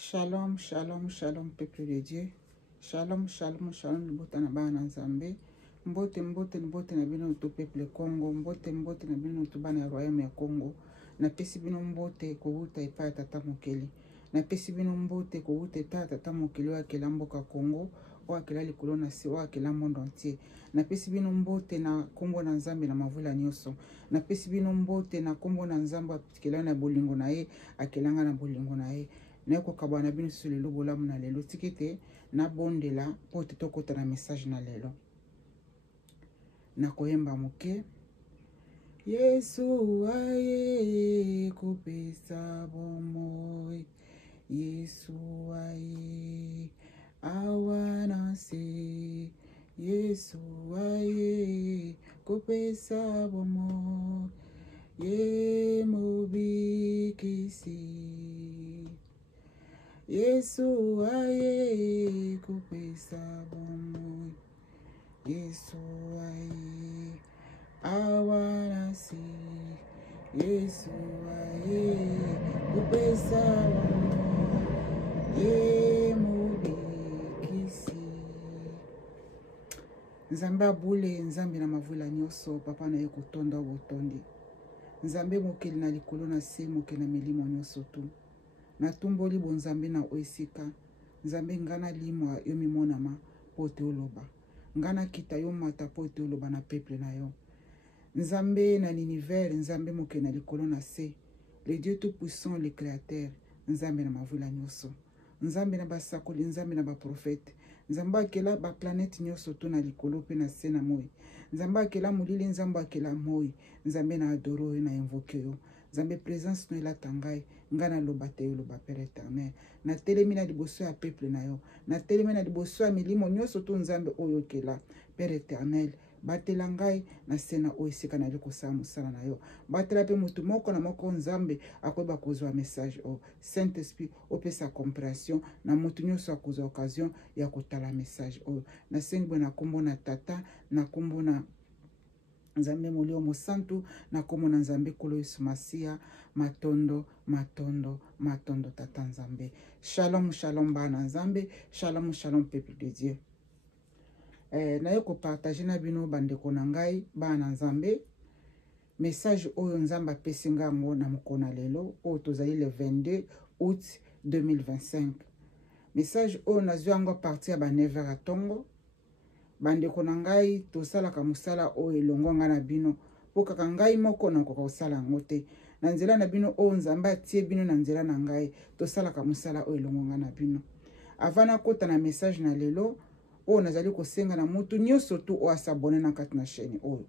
Shalom, shalom, shalom, peuple de Dieu. Shalom, shalom, shalom, mbota na bana Nzambe. Mbote, mbote, mbote na bino to peuple Congo. Mbote, mbote na bino to bana ya royaume ya Congo. Na pesi bino mbote kouta epai tata mokeli. Na pesi bino mbote kouta epai tata mokeli wa kela mboka Congo. Wa kela likolo na se wa kela monde entier. Na pesi bino mbote na kombo na Nzambe na mavula nyonso. Na pesi bino mbote na kombo na Nzambe akela na bolingo na ye, akelanga na bolingo na ye. Neko kabana bino sur le lobo lamu na lelo tikete na bondela po tokota na message na lelo na koyemba moke. Yesu aye kopesa bomoi, Yesu aye awana se, Yesu aye kopesa bomoi, ye mobikisi. Yesu aye kopesa bomoi, Yesu aye awanasi, Yesu aye kopesa bomoi, ye mobikisi. Nzambe abule, Nzambe na mavula nyonso, papa na ye kotonda botondi. Nzambe mokeli na likolo na se, mokeli na milimo nyonso tu. Na tumboli bo Nzambe na oesika. Nzambe ngana limwa yo mimonama po te oloba. Ngana kita yo mata po te oloba na peuple na yo. Nzambe na l'univers, Nzambe moke na likolo na se. Le Dieu tout puissant, le créateur. Nzambe na mavula nyonso. Nzambe na basakoli, Nzambe na ba prophète. Nzambe akela ba planète nyonso to na likolo pe na se na moi. Nzambe akela mulili, Nzambe akela moi. Nzambe na adoro yo na invoke yo. Nzambe présence no ela tangai ngana loba te yo loba Père éternel. Na telemi na liboso ya peuple na yo. Na telemi na liboso ya milimo nyonso to Nzambe oyo kela Père éternel. Batela ngai na sena o esika na liko sa musala na yo. Batela pe mutu moko na moko Nzambe akoba kozwa message o Saint-Esprit opesa compréhension na mutu nyonso akozwa occasion ya kotala message o. Na sengi na kombo na tata na kombo na Nzambe molio mosantu na kombo na Nzambe kolo Yesu Masia matondo matondo matondo tata Nzambe. Shalom shalom bana Nzambe, shalom shalom peuple de Dieu. Na yo ko partager na bino bandeko na ngai bana Nzambe message oyo Nzambe apesi ngango na mokona lelo oyo tozali le 22 août 2025. Message oyo nazwi yango partir ba 9h atongo. Bandeko na ngai tosalaka musala oyo elongo nga na bino po kaka ngai moko na kokosala ngo te. Na nzela na bino oyo Nzambe atie bino na nzela na ngai tosalaka musala oyo elongo nga na bino. Avana kota na message na lelo oyo nazali kosenga na mutu nyonso tu oyo asabone na kati na chaîne oyo.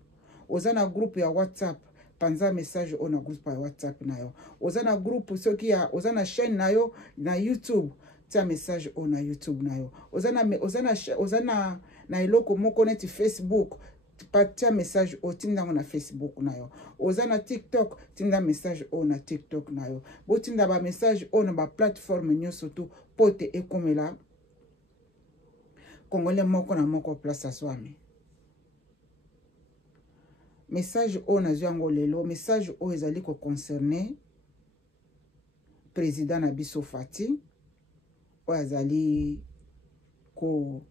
Oza na groupe ya WhatsApp, panza message oyo na groupe ya WhatsApp na yo. Oza na groupe soki ya oza na chaîne na yo na YouTube, tia message oyo na YouTube na yo. Oza na eloko moko neti Facebook, tia message oyo tinda na Facebook na yo. Oza na TikTok, tinda message oyo na TikTok na yo. Bo tinda ba message oyo na ba plateforme nyonso tu pote ekomela Congolais moko na moko place aswami. Message oyo nazwi yango lelo, message oyo ezali ko concerner président na biso Fati oyo azali ko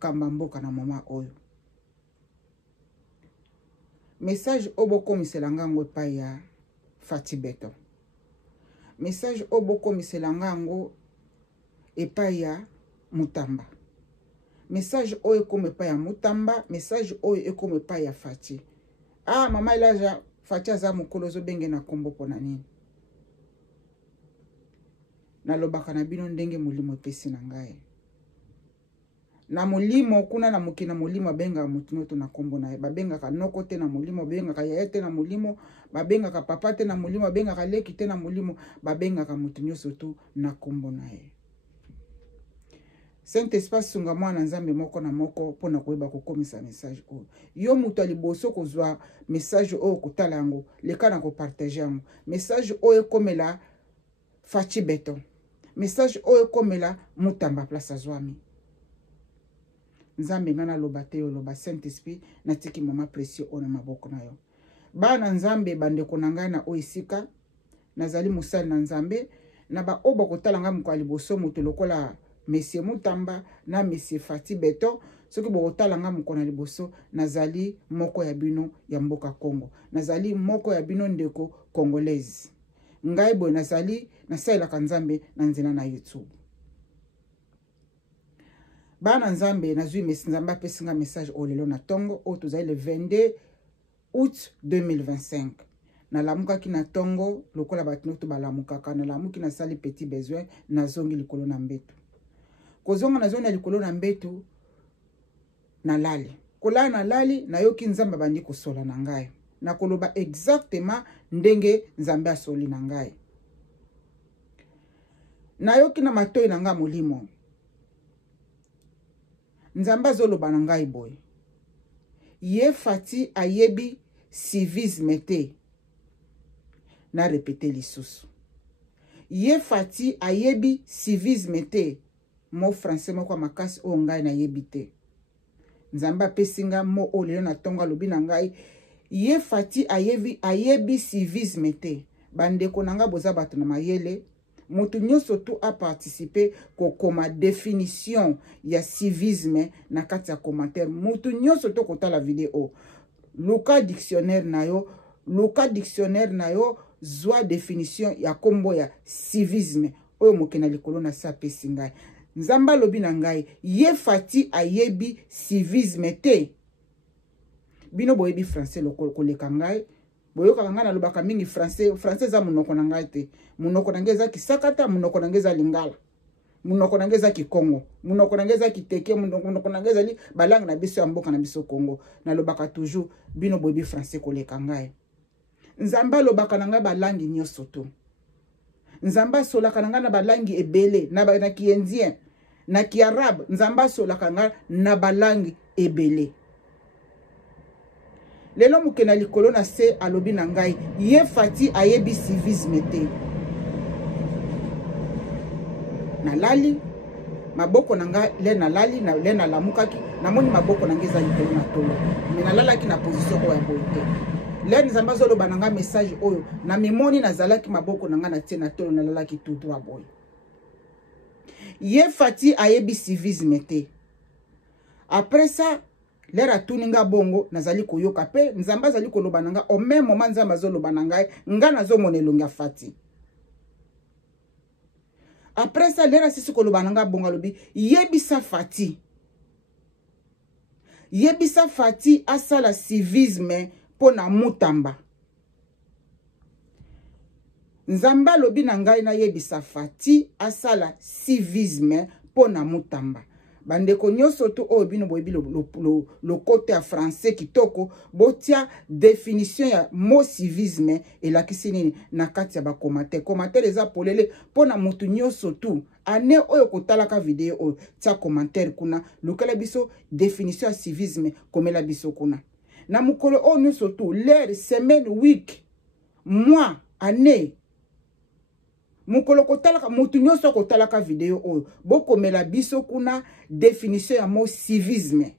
kamba mboka na mama oyo. Message oyo bokomisela ngango epai ya Fati Beton. Message oyo bokomisela ngango epai ya Mutamba. Message oyo ekoma epai ya Mutamba, message oyo ekoma epai ya Fati. Ah mama Elaja, Fati aza mokolo zo benge na kombo pona nini. Na lobaka na bino ndenge molimo epesi na ngai. Na molimo kuna na moki na molimo benga mutu nyoto na kombo na ye. Babengaka noko te na molimo, bengaka yaya te na molimo, babengaka papa te na molimo, babengaka leki te na molimo, babengaka mutu nyonso tu na kombo na ye. Saint-Esprit sunga mwana Nzambe moko na moko pona koyeba kokomisa message oyo. Yo mutu aliboso kozwa message oyo kotala yango, leka na ko partager yango. Message oyo ekomela Fati Beton. Message oyo ekomela Mutamba place azwami. Nzambe ngana loba te yo loba Saint-Esprit na tiki mama précieux ona maboko na yo. Bana Nzambe bandeko na ngai na oisika nazali musali na Nzambe na ba obo kotala nga moko liboso moto lokola Monsieur Mutamba na Monsieur Fati Beton soki bokotala nga moko na liboso nazali moko ya bino ya mboka Congo, nazali moko ya bino ndeko congolaise. Ngai boy nazali nasalelaka Nzambe na nzela na YouTube. Bana Nzambe nazwi Nzambe apesi nga message olelo na tongo o tozali le 22 août 2025. Nalamukaki na tongo lokola bato noto balamukaka, nalamuki nasali petit besoin nazongi likolo na mbeto. Kozonga nazongi na likolo na mbeto nalali. Kolala nalali nayoki Nzambe bandi kosola na ngai. Nakoloba exactement ndenge Nzambe asoli na ngai. Nayoki na matoi na nga molimo. Nzambe azoloba na ngai boy. Ye Fati ayebi civisme te. Na répéter lisusu. Ye Fati ayebi civisme te. Mo français moko makasi o ngai na yebi te. Nzambe apesinga mo olelo na tonga lobi na ngai. Ye Fati ayebi civisme te. Bandeko nanga boza bato na mayele. Mutu nyonso tu a participer kokoma définition ya civisme na kati ya commentaire. Mutu nyonso to kotala video. Luka dictionnaire na yo zwa définition ya kombo ya civisme. Oyo mokena likolo na sa pesi ngai. Nzamba lobi na ngai. Ye Fati ayebi civisme te. Bino boyebi français lokolo koleka ngai. Boyoka nga na lobaka mingi français za munoko na ngai te. Munoko na ngai za kisakata, munoko na ngai za lingala. Munoko na ngai za kikongo, munoko na ngai za kiteke, munoko na ngai za li balangi na biso ya mboka na biso Congo. Na lobaka toujours bino boyebi français koleka ngai. Nzamba lobaka na ngai balangi nyonso to. Nzamba solaka na ngai na balangi ebele, na kiindien, na kiarabe, Nzamba solaka ngai na balangi ebele. Lelo mukena likolo na se alobi na ngai. Ye Fati ayebi civisme te. Nalali maboko na ngai le nalali na le nalamukaki namoni maboko na ngai za likolo na tolo. Me nalalaki na position oyo ya boye te. Le Nzambe azoloba na ngai message oyo na mimoni nazalaki maboko na ngai na tie na tolo nalalaki tout droit boye. Ye Fati ayebi civisme te. Après ça lera tuninga bongo nazali koyoka pe Nzambe azali koloba na nga au même moment Nzambe azoloba na ngai nga nazomona elonga Fati. Après ça lera sisi koloba na nga bongo lobi yebisa Fati. Yebisa Fati asala civisme pona Mutamba. Nzambe lobi na ngai na yebisa Fati asala civisme pona Mutamba. Bandeko nyonso to oyo bino boyebi lo côté ya français kitoko botia définition ya mot civisme elakisi nini na kati ya ba commentaire. Commentaire eza polele pona mutu nyonso tu ane oyo kotalaka video oyo tia commentaire kuna lokala biso définition ya civisme komela biso kuna. Na mukolo oyo nyonso tu l'heure, semaine, week, mois, année mukolo kotalaka mutu nyonso kotalaka video oyo bokomela biso kuna définition ya mot civisme.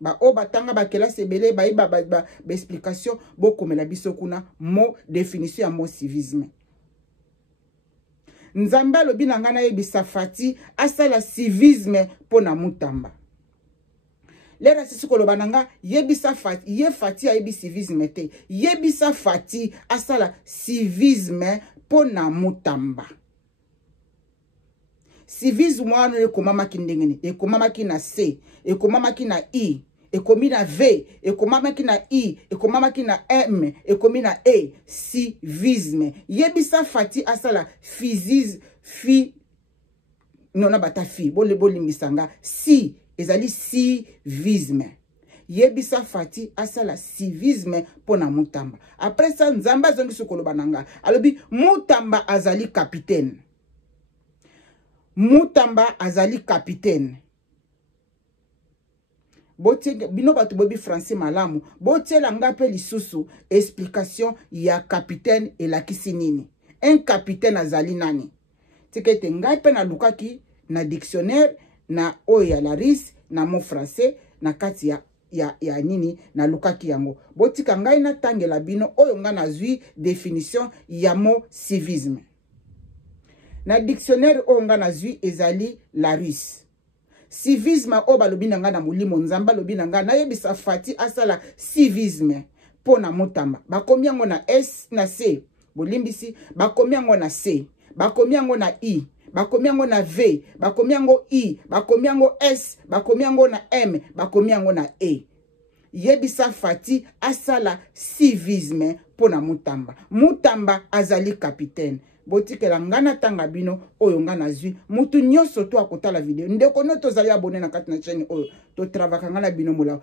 Ba o batanga ba kelasi ebele ba explication bokomela biso kuna mot définition ya mot civisme. Nzambe lobi na ngana yebisa Fati asala civisme pona Mutamba. Lera sisi koloba nanga yebisa Fati ye Fati ayebi civisme te. Yebisa Fati asala civisme pona Mutamba. Civisme wana ekomamaki ndengeni, ekomamaki na C, ekomamaki na I, ekomi na V, ekomamaki na I, ekomamaki na M, ekomi na E. Civisme. Yebisa Fati asala nona bata fi bolimbisanga si ezali civisme. Yebisa Fati asala civisme pona Mutamba. Après ça Nzamba zongi sokoloba nanga alobi Mutamba azali capitaine. Mutamba azali capitaine. Bino batu bobi français malamu botiela nga pe lisusu explication ya capitaine elakisi nini. Un capitaine azali nani? Tikete ngai pe na lukaki na dictionnaire na oyo ya Laris na mot français na kati ya nini na lukaki yango. Botika ngai na tangela bino oyo nga nazwi définition ya mot civisme. na dictionnaire oyo nga nazwi ezali Larousse. Civisme oyo balobi na nga na molimo nzambe alobi na nga nayebisa Fati asala civisme po na motamba. Bakomi yango na S na C bolimbisi, bakomi yango na C, bakomi yango na I, bakomi yango na V, bakomi yango I, bakomi yango S, bakomi yango na M, bakomi yango na E. Yebisa Fati asala civisme po na mutamba. Mutamba azali capitaine. Botikela ngana tanga bino oyo nga nazwi. Mutu nyoso to akotala video. Ndeko no tozali abonné na kati na chaîne oyo. To travaka ngana bino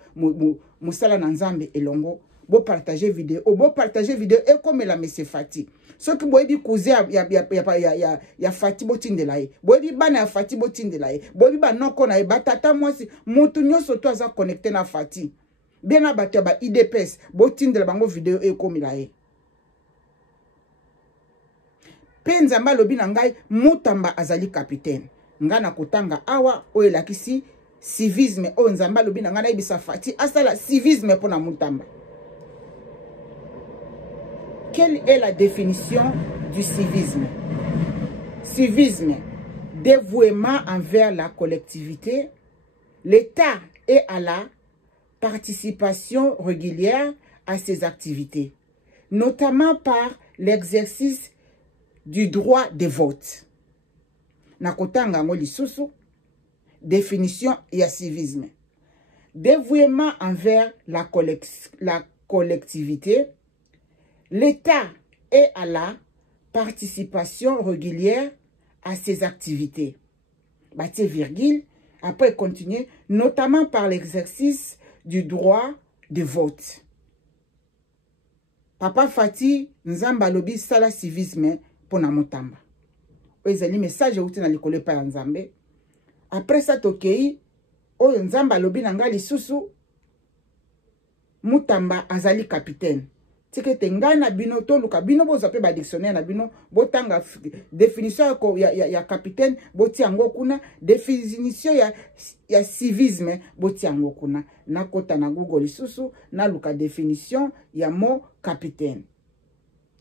musala na nzambe elongo. Bo partager video. Bo partager video ekomela Monsieur Fati. Soki boyebi kuze ya Fati botindela ye. Boyebi bana ya Fati botindela ye. Boyebi banoko na ye batata mwasi. Mutu nyoso to aza connecté na Fati. Bien abato ba IDPS botindela bango video ekomela ye. Penza malobi na ngai mutamba azali capitaine. Nga na kotanga awa oyo lakisi civisme oyo nzamba lobi na nga na ibisa Fati asala civisme pour na mutamba. Quelle est la définition du civisme? Civisme, dévouement envers la collectivité, l'État et à la participation régulière à ses activités, notamment par l'exercice du droit de vote. Nakotanga ngo lisusu définition ya civisme. Dévouement envers la collectivité, l'État est à la participation régulière à ses activités. Bâti virgule, après continuer, notamment par l'exercice du droit de vote. Papa Fati nzamba lobi sala civisme pour na motamba. Ezali message outi na likolo pa nzambe. Après ça tokei oyo nzamba lobi na ngali susu mutamba azali capitaine. Tikete ngana bino to luka bino boza pe ba dictionnaire na bino botanga définition ya capitaine boti yango kuna définition ya civisme boti yango kuna nakota na Google susu na luka définition ya mot capitaine.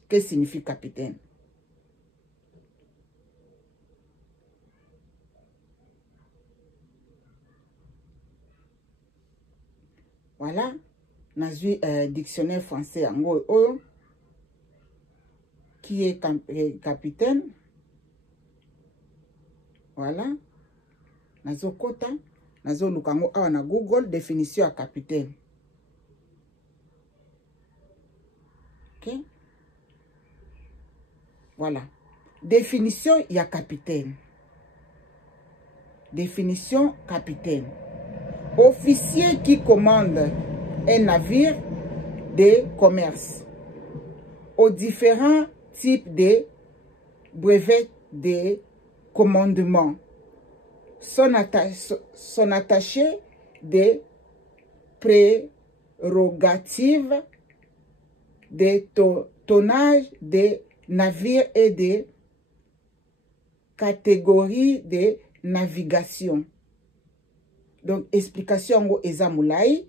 Qu'est-ce signifie capitaine? Voilà, nazui dictionnaire français ango oyo qui est capitaine. Voilà, nazo kota, nazo lukango awa na Google définition à capitaine. OK? Voilà. Définition ya capitaine. Définition capitaine. Officier qui commande un navire de commerce aux différents types de brevets de commandement. Son attaché des prérogatives de tonnage des navires et des catégories de navigation. Donc, explication ngo eza mulai.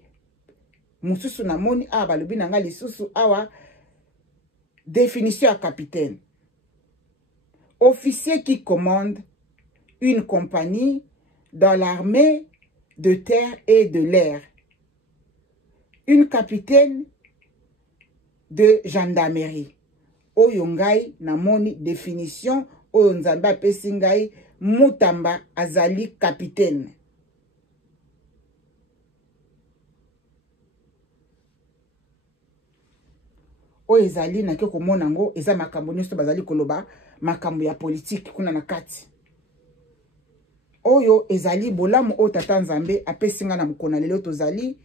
Mususu na moni awa balobi na nga lisusu awa définition à capitaine. Officier qui commande une compagnie dans l'armée de terre et de l'air. Une capitaine de gendarmerie. Oyo ngai na moni définition oyo nzamba pesi ngai mutamba azali capitaine. O ezali na ke komona ngo eza makambo nyonso bazali koloba makambo ya politique kuna na kati. Oyo ezali bolamu o tata nzambe apesi nga na mukona lelo tozali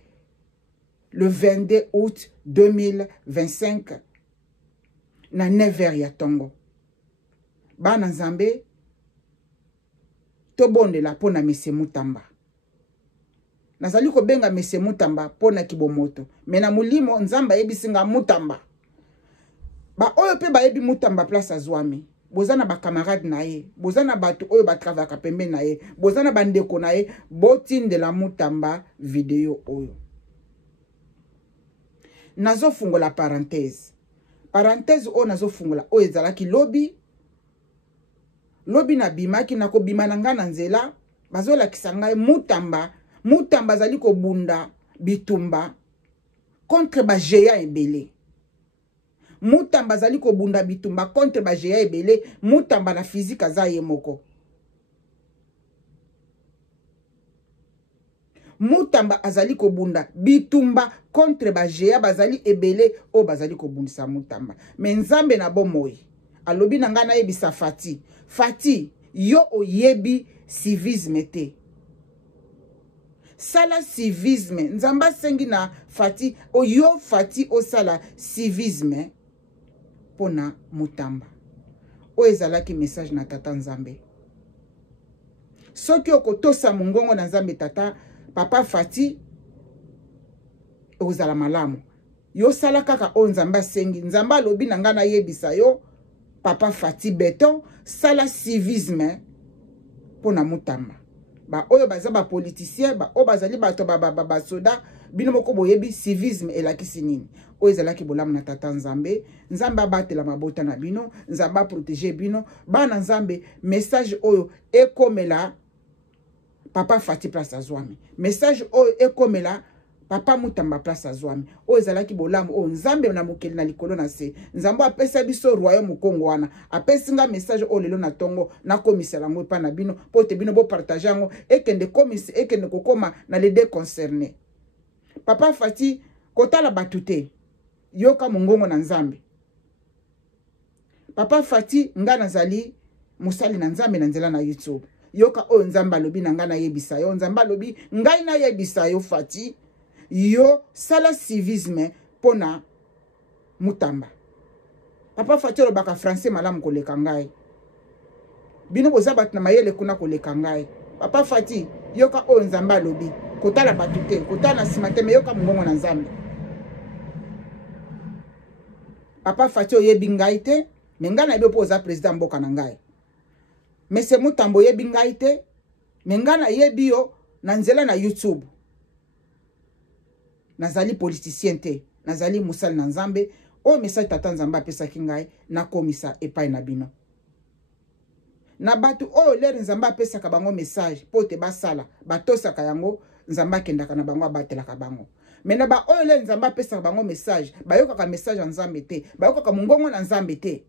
le 22 août 2025 na 9h ya tongo. Bana nzambe tobondela pona Monsieur Mutamba. Nazali ko benga Monsieur Mutamba pona kibomoto. Mena mulimo nzamba yebisinga Mutamba. Ba oyo pe ba yebi Mutamba place azwami. Bozana ba camarade na ye, bozana batu oyo ba travaka pembe na ye, bozana bandeko na ye, botinde la Mutamba video oyo. Nazo fungola parenthèse. Parenthèse oyo nazo fungola oyo ezalaki lobby. lobi na bimaki na kobima na nga na nzela bazolakisa ngai mutamba azali kobunda bitumba contre bageya ebele. Mutamba azali kobunda bitumba contre bageya ebele. Mutamba na physique aza ye moko. Mutamba azali kobunda bitumba contre bageya bazali ebele o bazali kobundisa mutamba. Mais nzambe na bomoi alobi na nga na yebisa Fati yo oyebi civisme te. Sala civisme nzamba sengi na Fati oyo Fati osala civisme pona mutamba. O ezalaki message na tata nzambe. Soki okotosa mungongo na nzambe tata papa Fati ozala malamu. Yo sala kaka o nzamba sengi. Nzamba lobi na nga na yebisa yo papa Fati beton sala civisme pona mutamba. Ba oyo baza ba politicien ba o bazali bato ba soda bino moko boyebi civisme elakisi nini. O ezalaki bolamu na tata nzambe. Nzamba batela mabota na bino. Nzamba protéger bino. Bana nzambe message oyo ekomela papa Fati place azwami. Message oyo ekomela papa mutamba place azwami. O ezalaki bolamu o nzambe na mokeli na likolo na se. Nzambo apesa biso royaume Kongo wana. Apesinga message o lelo na tongo na komisala ngo pa na bino pote bino bo partager ngo ekende komisi ekende kokoma na les deux concernés. Papa Fati kotala batute yoka mongongo na nzambe. Papa Fati nga nazali musali na nzambe na nzela na YouTube. Yoka o nzamba lobi na nga na yebisa yo. Nzamba lobi ngai na yebisa yo Fati. Yo sala civisme pona mutamba. Papa Fati lo baka français malamu koleka ngai. Bino boza bat na mayele kuna koleka ngai. Papa Fati yoka o nzamba lobi kotala batute kotala simate me yoka mongongo na nzambe. Papa Fati oyebi ngai te menga na ebe poza président mboka na ngai. Mese mutambo yebi ngai te menga na yebi yo na nzela na YouTube. Nazali politicien te, nazali musali na nzambe. O message tata nzamba apesaki ngai na komisa epai na bino. Na batu oyo lere nzamba apesaka bango message pote basala batosaka yango nzamba kendaka na bango abatelaka bango. Mena ba oyo lere nzamba apesaka bango message bayokaka message ya nzambe te, bayokaka mongongo na nzambe te.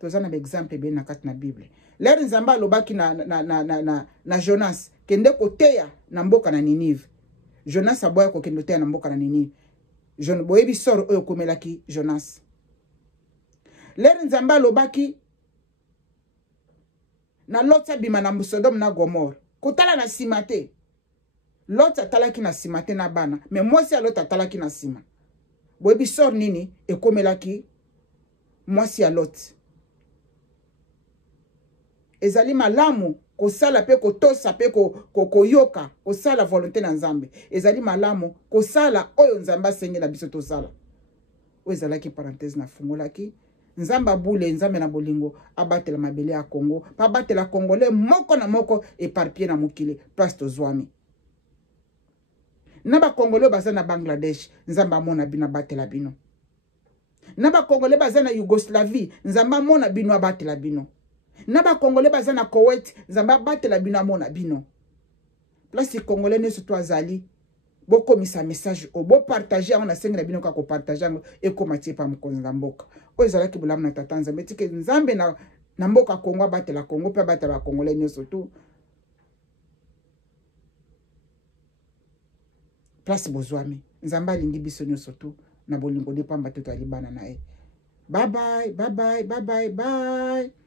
Tozana ba exemple be na kati na Bible. Lere nzamba alobaki na Jonas kende koteya na mboka na Ninive. Jonas aboya ko kende koteya na mboka na Ninive. Boyebi soro oyo komelaki Jonas. Lere nzamba alobaki na Lot bima na Sodome na Gomorre. Kotala na sima te. Lot atalaki na sima te na bana, mais mwasi ya Lot atalaki na sima. Boyebi soro nini ekomelaki mwasi ya Lot. Ezali malamu kosala pe kotosa pe koyoka kosala volonté na nzambe. Ezali malamu kosala oyo nzamba senge na biso tosala. O ezalaki parenthèse na fungolaki. Nzamba bule nzambe na bolingo abatela mabele ya Congo. Pa batela Congolais moko na moko éparpillé na mokili place tozwami. Na ba Congolais baza na Bangladesh nzamba mona bino abatela bino. Na ba Congolais baza na Yougoslavie nzamba mona bino abatela bino. Na ba Congolais baza na Kuwait nzamba batela bino amona bino. Place Congolais ne surtout azali boko misa message o bo partager on a sengi na bino ka ko partager ngo ekomatie pa mukonzi na mboka. O ezalaki bulamu na tata nzambe tike nzambe na mboka Kongo batela Kongo pe batela Congolais ne surtout. Place bozwami nzamba lingi biso nyo surtout na bolingo de pamba toto alibana na e. Bye bye bye bye bye bye bye.